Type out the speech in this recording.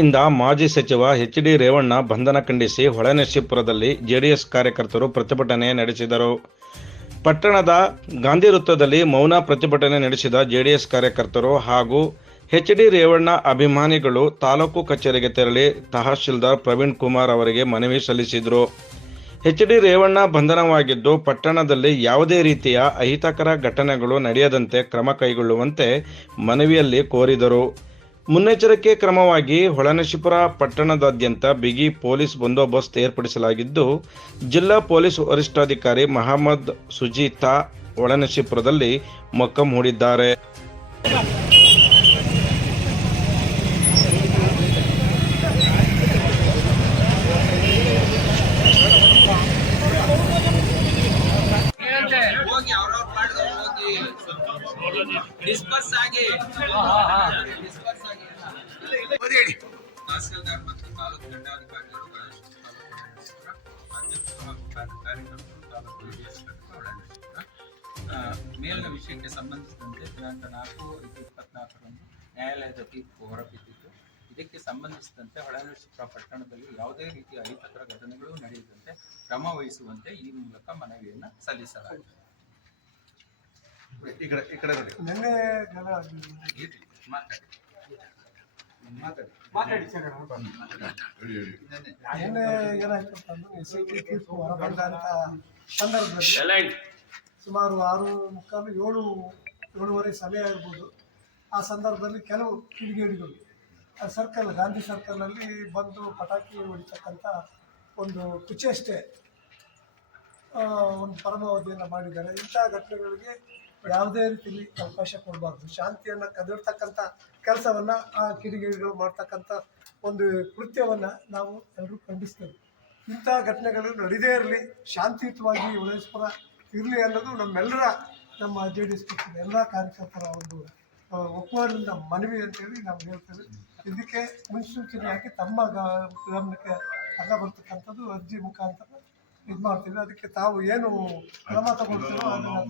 ಇಂದ ಮಾಜಿ ಸಚಿವ ಎಚ್.ಡಿ. ರೇವಣ್ಣ ಬಂಧನ ಖಂಡಿಸಿ ಹೊಳೆನರಸೀಪುರದಲ್ಲಿ ಜೆಡಿಎಸ್ ಕಾರ್ಯಕರ್ತರು ಪ್ರತಿಭಟನೆ ನಡೆಸಿದರು. ಪಟ್ಟಣದ ಗಾಂಧಿ ವೃತ್ತದಲ್ಲಿ ಮೌನ ಪ್ರತಿಭಟನೆ ನಡೆಸಿದ ಜೆಡಿಎಸ್ ಕಾರ್ಯಕರ್ತರು ಹಾಗೂ ಎಚ್.ಡಿ. ರೇವಣ್ಣ ಅಭಿಮಾನಿಗಳು ತಾಲೂಕು ಕಚೇರಿಗೆ ತೆರಳಿ ತಹಶೀಲ್ದಾರ್ ಪ್ರವೀಣ್ ಕುಮಾರ್ ಅವರಿಗೆ ಮನವಿ ಸಲ್ಲಿಸಿದರು. ಎಚ್.ಡಿ. ರೇವಣ್ಣ ಬಂಧನವಾಗಿದ್ದು ಪಟ್ಟಣದಲ್ಲಿ ಯಾವುದೇ ರೀತಿಯ ಅಹಿತಕರ ಘಟನೆಗಳು ನಡೆಯದಂತೆ ಕ್ರಮ ಕೈಗೊಳ್ಳುವಂತೆ ಮನವಿಯಲ್ಲಿ ಕೋರಿದರು. ಮುನ್ನೆಚ್ಚರಿಕೆ ಕ್ರಮವಾಗಿ ಹೊಳೆನರಸೀಪುರ ಪಟ್ಟಣದಾದ್ಯಂತ ಬಿಗಿ ಪೊಲೀಸ್ ಬಂದೋಬಸ್ತ್ ಏರ್ಪಡಿಸಲಾಗಿದ್ದು, ಜಿಲ್ಲಾ ಪೊಲೀಸ್ ವರಿಷ್ಠಾಧಿಕಾರಿ ಮಹಮ್ಮದ್ ಸುಜೀತಾ ಹೊಳೆನರಸೀಪುರದಲ್ಲಿ ಮೊಕ್ಕಂ ಹೂಡಿದ್ದಾರೆ. ಡಿಸ್ಪರ್ಸ್ ಆಗಿ ತಹಸೀಲ್ದಾರ್ ಮತ್ತು ತಾಲೂಕು ದಂಡಾಧಿಕಾರಿಗಳು ಮೇಲಿನ ವಿಷಯಕ್ಕೆ ಸಂಬಂಧಿಸಿದಂತೆ ದಿನಾಂಕ 4/5/24ರಂದು ನ್ಯಾಯಾಲಯದ ತೀರ್ಪು ಹೊರಬಿದ್ದಿದ್ದು, ಇದಕ್ಕೆ ಸಂಬಂಧಿಸಿದಂತೆ ಹೊಳೆನರಸೀಪುರ ಪಟ್ಟಣದಲ್ಲಿ ಯಾವುದೇ ರೀತಿಯ ಅಹಿತಕರ ಘಟನೆಗಳು ನಡೆಯದಂತೆ ಕ್ರಮ ವಹಿಸುವಂತೆ ಈ ಮೂಲಕ ಮನವಿಯನ್ನು ಸಲ್ಲಿಸಲಾಗಿದೆ. ನಿನ್ನೆ ಏನಾಯ್ತಪ್ಪ ಅಂದ್ರೆ ತೀರ್ಪು ಹೊರಬಂದಂತ ಸಂದರ್ಭದಲ್ಲಿ ಸುಮಾರು 6:45-7 ಸಮಯ ಇರ್ಬೋದು. ಆ ಸಂದರ್ಭದಲ್ಲಿ ಕೆಲವು ಕಿಡಿಗೇಡಿಗಳು ಸರ್ಕಲ್ ಗಾಂಧಿ ಸರ್ಕಲ್ನಲ್ಲಿ ಬಂದು ಪಟಾಕಿ ಹೊಡಿತಕ್ಕಂಥ ಒಂದು ಕುಚೇಷ್ಟೆ ಒಂದು ಪರಮಾವಧಿಯನ್ನು ಮಾಡಿದ್ದಾರೆ. ಇಂಥ ಘಟನೆಗಳಿಗೆ ಯಾವುದೇ ರೀತಿಯಲ್ಲಿ ಅವಕಾಶ ಕೊಡಬಾರ್ದು. ಶಾಂತಿಯನ್ನು ಕದಡ್ತಕ್ಕಂಥ ಕೆಲಸವನ್ನು ಆ ಕಿಡಿಗೇಡಿಗಳು ಮಾಡ್ತಕ್ಕಂಥ ಒಂದು ಕೃತ್ಯವನ್ನು ನಾವು ಎಲ್ಲರೂ ಖಂಡಿಸ್ತೇವೆ. ಇಂಥ ಘಟನೆಗಳು ನಡೆದೇ ಇರಲಿ, ಶಾಂತಿಯುತವಾಗಿ ಹೊಳೆನರಸೀಪುರ ಇರಲಿ ಅನ್ನೋದು ನಮ್ಮ JDS ಪಕ್ಷದ ಎಲ್ಲ ಕಾರ್ಯಕರ್ತರ ಒಂದು ಒಪ್ಪಂದದ ಮನವಿ ಅಂತೇಳಿ ನಾವು ಹೇಳ್ತೇವೆ. ಇದಕ್ಕೆ ಮುನ್ಸೂಚನೆ ಹಾಕಿ ತಮ್ಮ ಗಮನಕ್ಕೆ ಬರ್ತಕ್ಕಂಥದ್ದು ಅರ್ಜಿ ಮುಖಾಂತರ ಇದು ಮಾಡ್ತೀವಿ. ಅದಕ್ಕೆ ತಾವು ಏನು ಕ್ರಮ ತಗೊಳ್ತೀರೋ ಅದನ್ನು